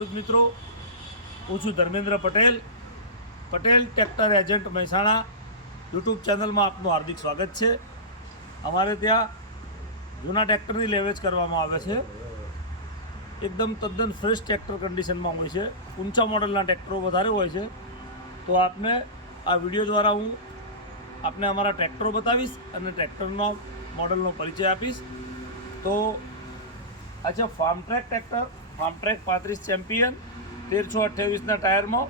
મિત્રો, હું છું Dharmendra Patel, Patel tractor agent Mehsana YouTube ચેનલમાં આપનું હાર્દિક સ્વાગત છે. અમારે ત્યાં જૂના ટ્રેક્ટરની લેવેચ કરવામાં આવે છે. એકદમ તદ્દન ફ્રેશ ટ્રેક્ટર કન્ડિશનમાં હોય છે. ઊંચા મોડલના ટ્રેક્ટરો વધારે હોય છે. તો આપને આ વિડીયો દ્વારા હું આપને અમારા ટ્રેક્ટરો બતાવીશ અને ટ્રેક્ટરનો મોડલનો પરિચય આપીશ. તો આ છે ફાર્મટ્રેક ટ્રેક્ટર, ફાર્મટ્રેક 35 ચેમ્પિયન 1328ના ટાયરમાં,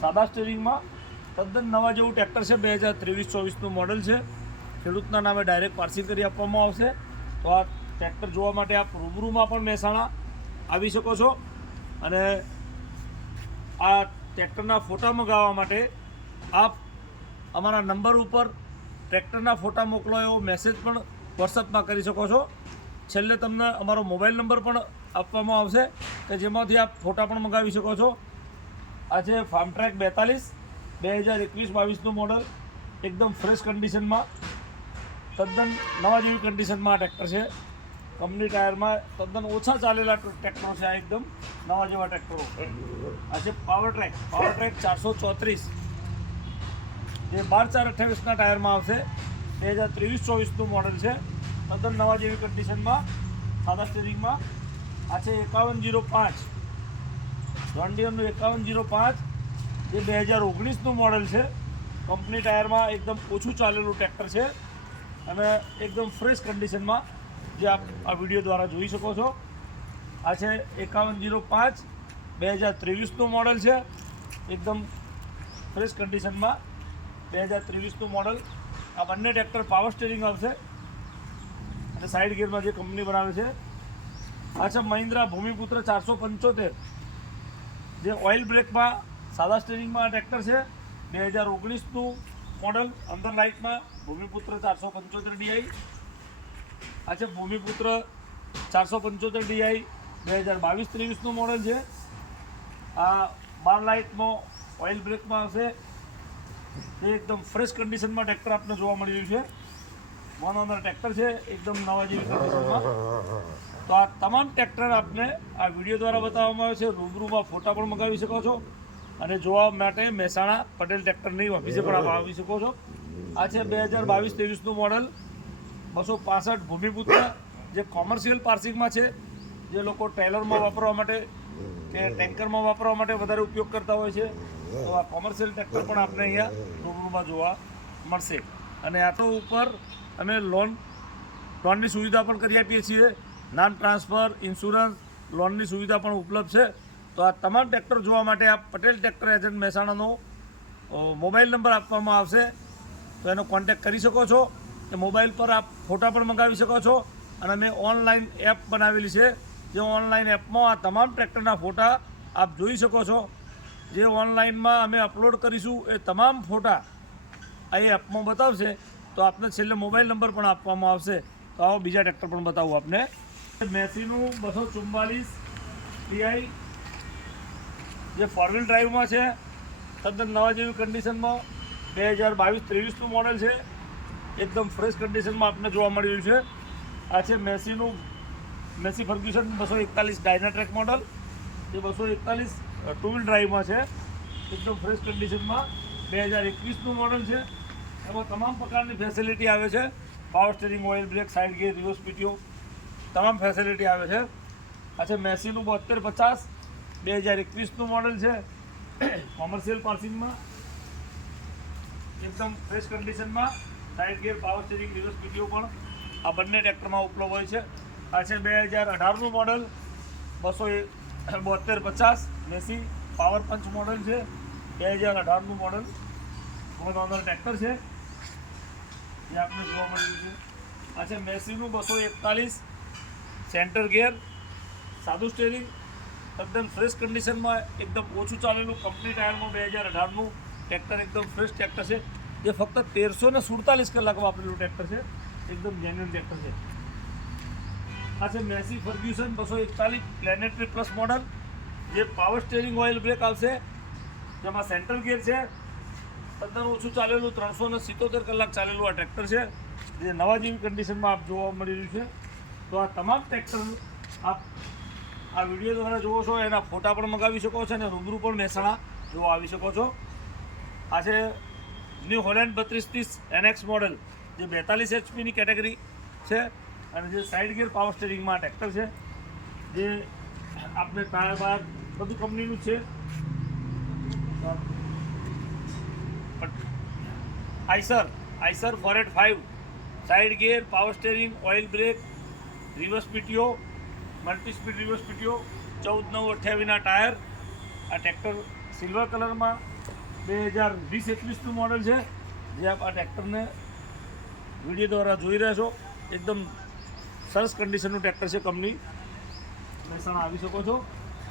સાદા સ્ટીરિંગમાં, તદ્દન નવા જેવું ટ્રેક્ટર છે. 2023-24નું મોડલ છે. ખેડૂતના નામે ડાયરેક્ટ પાર્સિંગ કરી આપવામાં આવશે. તો આ ટ્રેક્ટર જોવા માટે આપ રૂબરૂમાં પણ મહેસાણા આવી શકો છો અને આ ટ્રેક્ટરના ફોટા મંગાવવા માટે આપ અમારા નંબર ઉપર ટ્રેક્ટરના ફોટા મોકલો એવો મેસેજ પણ વોટ્સઅપમાં કરી શકો છો. છેલ્લે તમને અમારો મોબાઈલ નંબર પણ આપવામાં આવશે કે જેમાંથી આપ ફોટા પણ મંગાવી શકો છો. આ છે ફાર્મટ્રેક 42 2021-22નું મોડલ, એકદમ ફ્રેશ કન્ડિશનમાં, તદ્દન નવા જેવી કન્ડિશનમાં આ ટ્રેક્ટર છે. કંપની ટાયરમાં તદ્દન ઓછા ચાલેલા ટ્રેક્ટરો છે. આ એકદમ નવા જેવા ટ્રેક્ટરો. આ છે પાવરટ્રેક 434 જે 12/4/28ના ટાયરમાં આવશે. 2023-24નું મોડલ છે. તદ્દન નવા જેવી કન્ડિશનમાં, સાદા સ્ટીરિંગમાં. આ છે 5105 જોન્ડિયરનું 5105 જે 2019નું મોડલ છે. કંપની ટાયરમાં એકદમ ઓછું ચાલેલું ટ્રેક્ટર છે અને એકદમ ફ્રેશ કન્ડિશનમાં, જે આપ આ વિડીયો દ્વારા જોઈ શકો છો. આ છે 5105 2023નું મોડલ છે. એકદમ ફ્રેશ કન્ડિશનમાં 2023નું મોડલ. આ બંને ટ્રેક્ટર પાવર સ્ટીરિંગ આવશે અને સાઇડ ગિયરમાં જે કંપની બનાવે છે. આ છે મહિન્દ્રા ભૂમિપુત્ર 475 જે ઓઇલ બ્રેકમાં, સાદા સ્ટીરિંગમાં ટ્રેક્ટર છે. 2019નું મોડલ, અંદર લાઇટમાં ભૂમિપુત્ર 475 DI. આ છે ભૂમિપુત્ર 475 DI 2022-23નું મોડલ છે. આ 12 લાઇટમાં ઓઇલ બ્રેકમાં આવશે. એ એકદમ ફ્રેશ કન્ડિશનમાં ટ્રેક્ટર આપને જોવા મળી રહ્યું છે. વન ઓનર ટ્રેક્ટર છે, એકદમ નવા જેવી કન્ડિશનમાં. તો આ તમામ ટ્રેક્ટર આપને આ વિડીયો દ્વારા બતાવવામાં આવે છે. રૂબરૂમાં ફોટા પણ મંગાવી શકો છો અને જોવા માટે મહેસાણા પટેલ ટ્રેક્ટરની ઓફિસે પણ આપ આવી શકો છો. આ છે 2022-23નું મોડલ 265 ભૂમિપુત્ર જે કોમર્શિયલ પાર્સિંગમાં છે. જે લોકો ટ્રેલરમાં વાપરવા માટે કે ટેન્કરમાં વાપરવા માટે વધારે ઉપયોગ કરતા હોય છે. તો આ કોમર્શિયલ ટ્રેક્ટર પણ આપણે અહીંયા રૂબરૂમાં જોવા મળશે. અને આ તો ઉપર અમે લોનની સુવિધા પણ કરી આપીએ છીએ. નામ ટ્રાન્સફર, ઇન્સ્યોરન્સ, લોનની સુવિધા પણ ઉપલબ્ધ છે. તો આ તમામ ટ્રેક્ટર જોવા માટે આપ પટેલ ટ્રેક્ટર એજન્ટ મહેસાણાનો મોબાઈલ નંબર આપવામાં આવશે. તો એનો કોન્ટેક્ટ કરી શકો છો. એ મોબાઈલ પર આપ ફોટા પણ મંગાવી શકો છો અને અમે ઓનલાઈન એપ બનાવેલી છે. જે ઓનલાઈન એપમાં આ તમામ ટ્રેક્ટરના ફોટા આપ જોઈ શકો છો. જે ઓનલાઈનમાં અમે અપલોડ કરીશું એ તમામ ફોટા આ એપમાં બતાવશે. તો આપને છેલ્લે મોબાઈલ નંબર પણ આપવામાં આવશે. તો આવો બીજા ટ્રેક્ટર પણ બતાવું આપને. મેસીનું 244 DI જે 4 વ્હીલ ડ્રાઈવમાં છે, તદ્દન નવા જેવી કન્ડિશનમાં, 2022-23નું મોડલ છે. એકદમ ફ્રેશ કન્ડિશનમાં આપને જોવા મળી રહ્યું છે. આ છે મેસી ફર્ગ્યુસન 241 ડાયનાટ્રેક મોડલ જે 241 ટુ વ્હીલ ડ્રાઈવમાં છે. એકદમ ફ્રેશ કન્ડિશનમાં 2021નું મોડલ છે. એમાં તમામ પ્રકારની ફેસિલિટી આવે છે. Power steering, oil break, side gear, reverse PTO, તમામ ફેસિલિટી આવે છે. આ છે મેસીનું 7250 2021નું મોડલ છે. કોમર્શિયલ પાર્સિંગમાં, એકદમ ફ્રેશ કન્ડિશનમાં, side gear, power steering, reverse PTO પણ આ બંને ટ્રેક્ટરમાં ઉપલબ્ધ હોય છે. આ છે 2018નું મોડલ 27250 મેસી પાવર પંચ મોડલ છે. 2018નું મોડલ વન ઓનર ટ્રેક્ટર છે જે આપણે જોવા મળ્યું છે. આ છે મેસીનું 241 સેન્ટર ગિયર, સાદું સ્ટીરિંગ, એકદમ ફ્રેશ કન્ડિશનમાં, એકદમ ઓછું ચાલેલું કંપની ટાયરમાં 2018નું ટ્રેક્ટર. એકદમ ફ્રેશ ટ્રેક્ટર છે જે ફક્ત 1347 કલાક વાપરેલું ટ્રેક્ટર છે. એકદમ જેન્યુઅન ટ્રેક્ટર છે. આ છે Massey Ferguson 241 planetary plus model જે પાવર સ્ટીરિંગ, ઓઇલ બ્રેક આવશે. જેમાં સેન્ટર ગિયર છે. તદ્દન ઓછું ચાલેલું 377 કલાક ચાલેલું આ ટ્રેક્ટર છે જે નવા જેવી કન્ડિશનમાં આપ જોવા મળી રહ્યું છે. તો આ તમામ ટ્રેક્ટર આપ આ વિડીયો દ્વારા જુઓ છો એના ફોટા પણ મંગાવી શકો છો અને રૂબરૂ પણ મહેસાણા જોવા આવી શકો છો. આ છે ન્યૂ હોલેન્ડ 3230 NX મોડલ, જે 42 HP કેટેગરી છે અને જે સાઇડ ગિયર પાવર સ્ટીરિંગમાં ટ્રેક્ટર છે, જે આપણે ટાયર બાર બધું કંપનીનું છે. Eicher 485 side gear power steering, oil brake, reverse PTO, multi speed reverse PTO, 14/9/28 tyre. આ ટ્રેક્ટર સિલ્વર કલરમાં 2020-21નું મોડલ છે, જે આપ આ ટ્રેક્ટરને વિડીયો દ્વારા જોઈ રહ્યા છો. એકદમ સરસ કન્ડિશનનું ટ્રેક્ટર છે. કંપની મહેસાણા આવી શકો છો.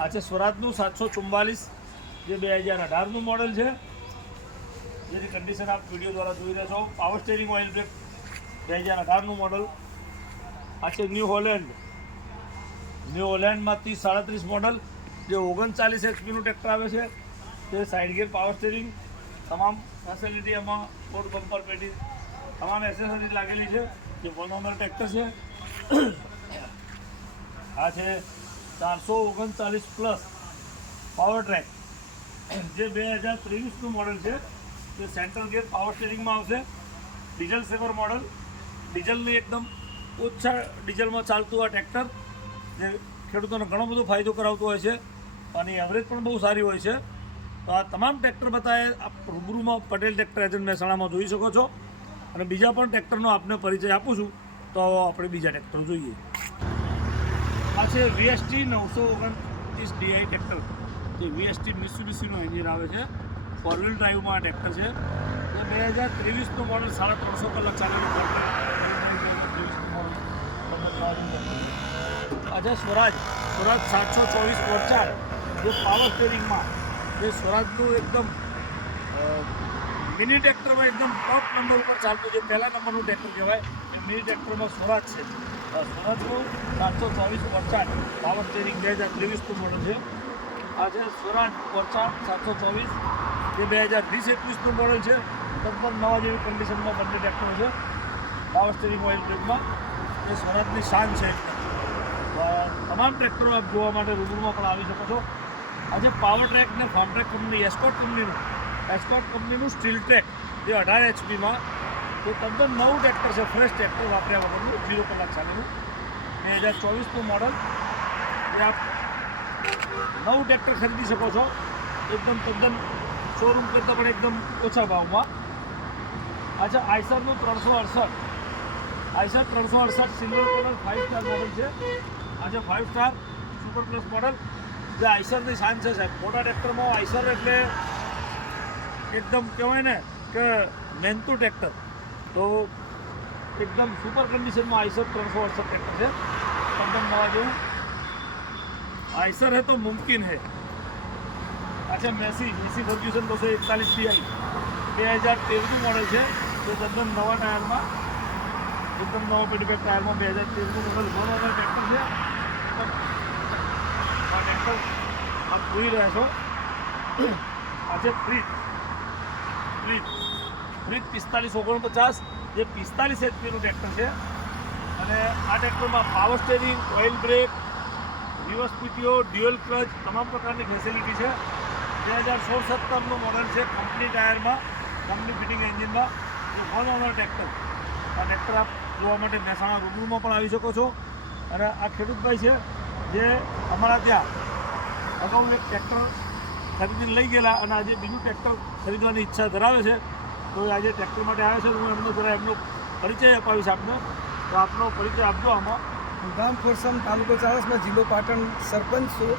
આ છે સ્વરાજનું 744, જે 2018નું મોડલ છે, જેની કન્ડિશન આપ વિડીયો દ્વારા જોઈ રહ્યા છો. પાવર સ્ટીરિંગ, ઓઇલ બ્રેક, 2018નું મોડલ. આ છે ન્યૂ હોલેન્ડમાં 30-37 મોડલ, જે 39 HPનું ટ્રેક્ટર આવે છે. તે સાઇડ ગિયર પાવર સ્ટીરિંગ, તમામ ફેસિલિટી એમાં બોર્ડ બમ્પર પેટી તમામ એસેસરી લાગેલી છે, જે 1 ઓનર ટ્રેક્ટર છે. આ છે 439 પ્લસ પાવર ટ્રેક, જે 2023નું મોડલ છે. તે સેન્ટ્રલ ગિયર પાવર સ્ટીરિંગમાં આવશે. ડીઝલ સેવર મોડલ, ડીઝલની એકદમ ઓછા ડીઝલમાં ચાલતું આ ટ્રેક્ટર, જે ખેડૂતોને ઘણો બધો ફાયદો કરાવતો હોય છે અને એવરેજ પણ બહુ સારી હોય છે. તો આ તમામ ટ્રેક્ટર બતાવે આપ રૂબરૂમાં પટેલ ટ્રેક્ટર એજન્ટ મહેસાણામાં જોઈ શકો છો. અને બીજા પણ ટ્રેક્ટરનો આપને પરિચય આપું છું. તો આપણે બીજા ટ્રેક્ટર જોઈએ. આ છે VST 929 DI ટ્રેક્ટર, જે VST મિત્સુબિશીનો એન્જિન આવે છે. 4 વ્હીલ ડ્રાઈવમાં આ ટ્રેક્ટર છે. જે 2023નું મોડલ 350 કલાક ચાલેલું ટ્રેક્ટર. આ છે સ્વરાજ 724/4, જે પાવર સ્ટીરિંગમાં, જે સ્વરાજનું એકદમ મિની ટ્રેક્ટરમાં એકદમ ટોપ નંબર ઉપર ચાલતું, જે પહેલા નંબરનું ટ્રેક્ટર કહેવાય એ મિની ટ્રેક્ટરમાં સ્વરાજ છે. સ્વરાજનું 724/4 પાવર સ્ટીરિંગ 2023નું મોડલ છે. આ છે સ્વરાજ 724, જે 2020-21નું મોડલ છે. લગભગ નવા જેવી કન્ડિશનમાં બંને ટ્રેક્ટરો છે. પાવર સ્ટીરિંગ, ઓઇલ બ્રેકમાં એ સ્વરાજની શાન છે. તમામ ટ્રેક્ટરો આપ જોવા માટે રૂબરૂમાં પણ આવી શકો છો. આજે પાવર ટ્રેક ને ફાર્મ ટ્રેક કંપની એસ્કોટ કંપનીનું સ્ટીલ ટ્રેક, જે 18 HPમાં, તો તદ્દન નવું ટ્રેક્ટર છે. ફ્રેશ ટ્રેક્ટર વાપર્યા વગરનું, 0 કલાક ચાલેલું, 2024નું મોડલ. જે આપ નવું ટ્રેક્ટર ખરીદી શકો છો એકદમ તદ્દન શોરૂમ કરતાં પણ એકદમ ઓછા ભાવમાં. આ છે આઈસરનું 368 સિલ્વર કલર 5 સ્ટાર મોડલ છે. આ છે 5 સ્ટાર સુપર પ્લસ મોડલ, જે આઈસરની શાન છે સાહેબ. મોટા ટ્રેક્ટરમાં આઈસર એટલે એકદમ કહેવાય ને કે મહેનતું ટ્રેક્ટર. તો એકદમ સુપર કન્ડિશનમાં આઈસર 368 ટ્રેક્ટર છે. તદ્દન નવા જેવું. आइसर है तो मुमकिन है. अच्छा मेसी फर्ग्यूसन 241 DI 2013નું મોડલ છે. તો તદ્દન નવા ટાયરમાં, એકદમ નવો પેટીપેક ટાયરમાં 2013નું મોડલ 1 ઓનર ટ્રેક્ટર છે. આ ટ્રેક્ટર આપ જોઈ રહ્યા છો. આ છે ફ્રીટ 4549, જે 45 HPનું ટ્રેક્ટર છે. અને આ ટ્રેક્ટરમાં power steering, oil brake, reverse PTO, dual clutch, તમામ પ્રકારની ફેસિલિટી છે. 2016-17નું મોડલ છે. કંપની ટાયરમાં, કંપની ફિટિંગ એન્જિનમાં, જે 1 ઓનર ટ્રેક્ટર. આ ટ્રેક્ટર આપ જોવા માટે મહેસાણા રૂબરૂમાં પણ આવી શકો છો. અને આ ખેડૂતભાઈ છે, જે અમારા ત્યાં અગાઉ એક ટ્રેક્ટર ખરીદીને લઈ ગયેલા અને આજે બીજું ટ્રેક્ટર ખરીદવાની ઈચ્છા ધરાવે છે. તો આજે ટ્રેક્ટર માટે આવે છે. હું એમનો પરિચય અપાવીશ આપને. તો આપનો પરિચય આપજો. આમાં ગામ ખોરસમ, તાલુકો ચાણસ્મા, જિલ્લો પાટણ સરપંચ છું.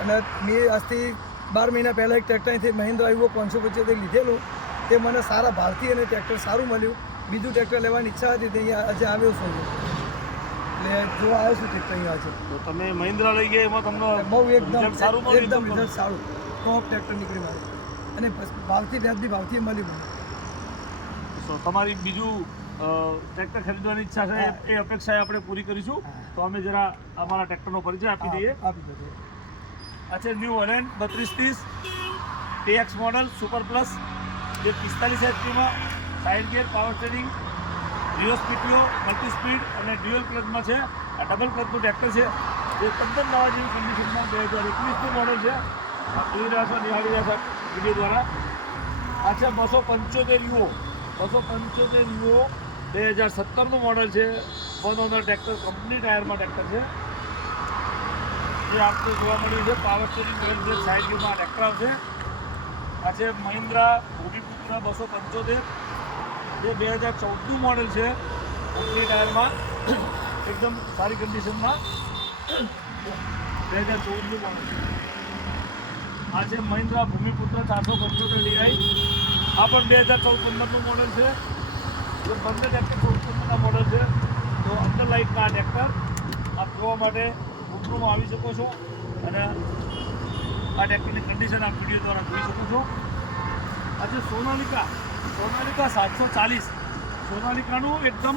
અને મેં આજથી 12 મહિના પહેલાં એક ટ્રેક્ટર અહીંથી મહિન્દ્રા આવ્યો 575 લીધેલું. તે મને સારા ભાવથી અને ટ્રેક્ટર સારું મળ્યું. બીજું ટ્રેક્ટર લેવાની ઈચ્છા હતી, તે અહીંયા આજે આવ્યો છું. એટલે જોવા આવ્યો છું ટ્રેક્ટર અહીંયા આજે. તો તમે મહિન્દ્રા લઈ ગયા, એમાં તમને બહુ એકદમ સારું એકદમ રિઝલ્ટ સારું, ટોપ ટ્રેક્ટર નીકળી મારે. અને ભાવથી વ્યાજબી ભાવથી મળી મને. તો તમારી બીજું ટ્રેક્ટર ખરીદવાની ઈચ્છા છે એ અપેક્ષા આપણે પૂરી કરીશું. તો અમે જરા અમારા ટ્રેક્ટરનો પરિચય આપી દઈએ. આ છે New Holland 3230 TX model super plus, જે 45 HPમાં, side gear, power steering, reverse PTO, multi speed અને ડ્યુઅલ ક્લચમાં છે. આ ડબલ ક્લચનું ટ્રેક્ટર છે. એ તદ્દન નવા જેવી કન્ડિશનમાં 2021નું મોડલ છે. આ જોઈ રહ્યા છો, નિહાળી રહ્યા છો વિડીયો દ્વારા. આ છે 275 યુઓ 275 યુઓ 2017નું મોડલ છે. 1 ઓનર ટ્રેક્ટર, કંપની ટાયરમાં ટ્રેક્ટર છે. જે આપને જોવા મળ્યું છે power steering dual brake side વ્યૂમાં આ ટ્રેક્ટર આવશે. આ છે મહિન્દ્રા ભૂમિપુત્ર 275 જે 2014નું મોડલ છે. કંપની ટાયરમાં એકદમ સારી કન્ડિશનમાં 2014નું મોડલ. આ છે મહિન્દ્રા ભૂમિપુત્ર 475 DI. આ પણ 2014-15નું મોડલ છે. જે બંને ટ્રેક્ટર 14-15ના મોડલ છે. તો અંડર લાઇટમાં આ ટ્રેક્ટર આપ જોવા માટે રૂબરૂમાં આવી શકો છો અને આ ટ્રેક્ટરની કન્ડિશન આપ વિડીયો દ્વારા જોઈ શકો છો. આ છે સોનાલિકા 740. સોનાલિકાનું એકદમ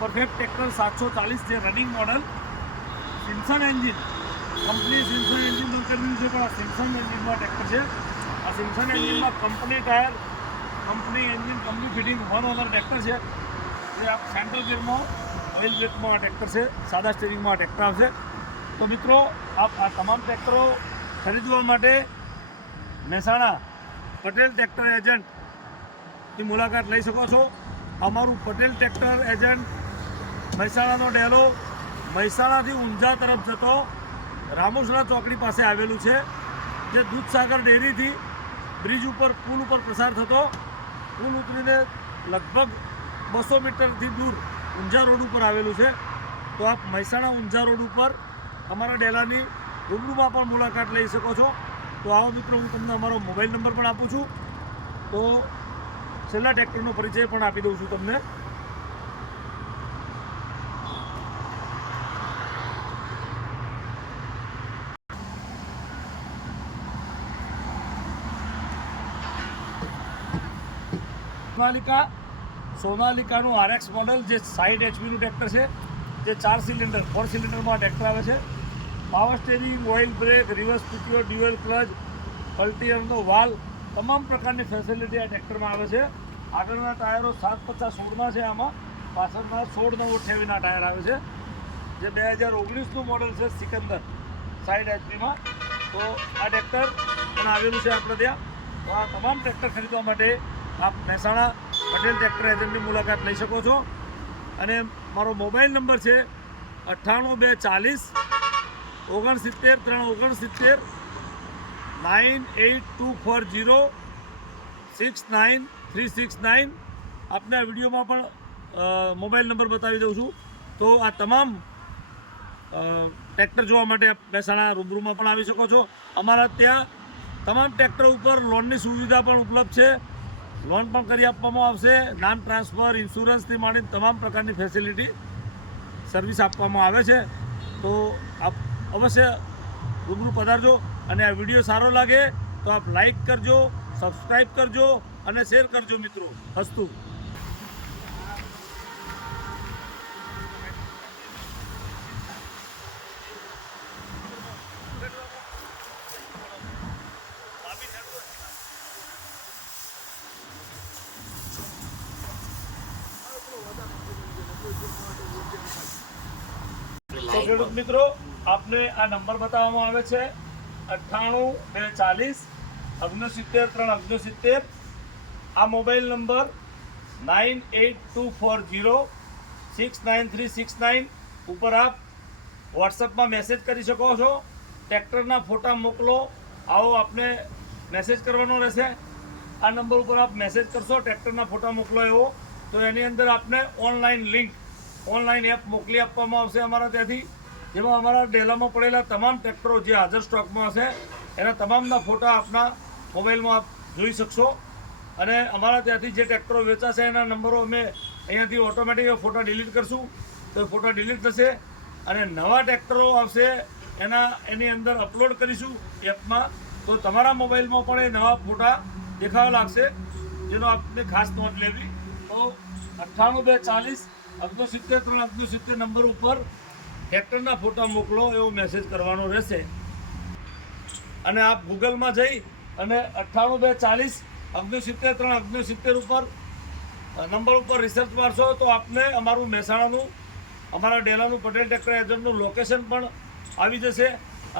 પરફેક્ટ ટ્રેક્ટર 740 છે, running model. Simpson engine, company Simpson engine તો કર્યું છે, પણ આ સિમ્સન એન્જિનમાં ટ્રેક્ટર છે. આ સિમ્સન એન્જિનમાં company tyre, company engine, company fitting 1 owner tractor છે. જે આપ સેન્ટ્રલ ગિયરમાં ઓઇલ બ્રેકમાં આ ટ્રેક્ટર છે, સાદા સ્ટીરિંગમાં આ ટ્રેક્ટર આવશે. તો મિત્રો આપ આ તમામ ટ્રેક્ટરો ખરીદવા માટે મહેસાણા પટેલ ટ્રેક્ટર એજન્ટની મુલાકાત લઈ શકો છો. અમારું પટેલ ટ્રેક્ટર એજન્ટ મહેસાણાનો ડેલો મહેસાણાથી ઊંઝા તરફ જતો રામોસરા ચોકડી પાસે આવેલું છે. જે દૂધસાગર ડેરીથી બ્રિજ ઉપર પુલ ઉપર પ્રસાર થતો, પુલ ઉતરીને લગભગ 200 મીટરથી દૂર ઊંઝા રોડ ઉપર આવેલું છે. તો આપ મહેસાણા ઊંઝા રોડ ઉપર અમારા ડેલાની રૂબરૂમાં પણ મુલાકાત લઈ શકો છો. તો આવો મિત્રો, હું તમને અમારો મોબાઈલ નંબર પણ આપું છું. તો છેલ્લા ટ્રેક્ટરનો પરિચય પણ આપી દઉં છું તમને. સોનાલિકાનું RX મોડલ જે 60 HPનું ટ્રેક્ટર છે. જે 4 સિલિન્ડરમાં ટ્રેક્ટર આવે છે. Power steering, oil brake, reverse PTO, dual clutch, પલ્ટીયરનો વાલ, તમામ પ્રકારની ફેસિલિટી આ ટ્રેક્ટરમાં આવે છે. આગળના ટાયરો 750-16ના છે. આમાં પાછળના 16-9-28ના ટાયર આવે છે. જે 2019નું મોડલ છે, સિકંદર 60 HPમાં. તો આ ટ્રેક્ટર પણ આવેલું છે આપણે ત્યાં. તો આ તમામ ટ્રેક્ટર ખરીદવા માટે આપ મહેસાણા પટેલ ટ્રેક્ટર એજન્ટની મુલાકાત લઈ શકો છો. અને મારો મોબાઈલ નંબર છે 98240 69 369 69369. આપને આ વિડીયોમાં પણ મોબાઈલ નંબર બતાવી દઉં છું. તો આ તમામ ટ્રેક્ટર જોવા માટે આપ મહેસાણા રૂબરૂમાં પણ આવી શકો છો. અમારા ત્યાં તમામ ટ્રેક્ટર ઉપર લોનની સુવિધા પણ ઉપલબ્ધ છે. લોન પણ કરી આપવામાં આવશે. નામ ટ્રાન્સફર, ઇન્સ્યોરન્સથી માંડીને તમામ પ્રકારની ફેસિલિટી સર્વિસ આપવામાં આવે છે. તો આપ અવશ્ય રૂબરૂ પધારજો. અને આ વિડીયો સારો લાગે તો આપ લાઈક કરજો, સબસ્ક્રાઈબ કરજો અને શેર કરજો મિત્રો. હસ્તુ તો ખેડૂત મિત્રો, આપને આ નંબર બતાવવામાં આવે છે 98 240 69 369. આ મોબાઈલ નંબર 98240 69369 ઉપર આપ વોટ્સઅપમાં મેસેજ કરી શકો છો. ટ્રેક્ટરના ફોટા મોકલો, આવો આપને મેસેજ કરવાનો રહેશે. આ નંબર ઉપર આપ મેસેજ કરશો, ટ્રેક્ટરના ફોટા મોકલો એવો, તો એની અંદર આપને ઓનલાઈન એપ મોકલી આપવામાં આવશે અમારા ત્યાંથી. જેમાં અમારા ડેલામાં પડેલા તમામ ટ્રેક્ટરો જે હાજર સ્ટોકમાં હશે એના તમામના ફોટા આપના મોબાઈલમાં આપ જોઈ શકશો. અને અમારા ત્યાંથી જે ટ્રેક્ટરો વેચાશે એના નંબરો અમે અહીંયાથી ઓટોમેટિક ફોટા ડિલીટ કરશું, તો એ ફોટા ડિલીટ થશે. અને નવા ટ્રેક્ટરો આવશે એની અંદર અપલોડ કરીશું એપમાં, તો તમારા મોબાઈલમાં પણ એ નવા ફોટા દેખાવા લાગશે, જેનો આપને ખાસ નોંધ લેવી. તો 98 240 69 369 નંબર ઉપર ટ્રેક્ટરના ફોટા મોકલો એવો મેસેજ કરવાનો રહેશે. અને આપ ગૂગલમાં જઈ અને 98 240 69 369 ઉપર નંબર ઉપર રિસર્ચ મારશો તો આપને અમારું મહેસાણાનું, અમારા ડેલાનું પટેલ ટ્રેક્ટર એજન્ટનું લોકેશન પણ આવી જશે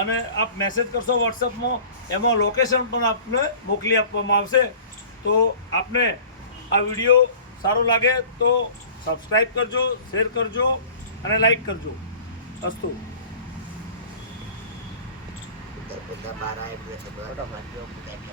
અને આપ મેસેજ કરશો વોટ્સઅપમાં, એમાં લોકેશન પણ આપને મોકલી આપવામાં આવશે. તો આપને આ વિડીયો સારો લાગે તો સબસ્ક્રાઈબ કરજો, શેર કરજો અને લાઈક કરજો. અસ્તુ. Kita marah, kita sebut, kita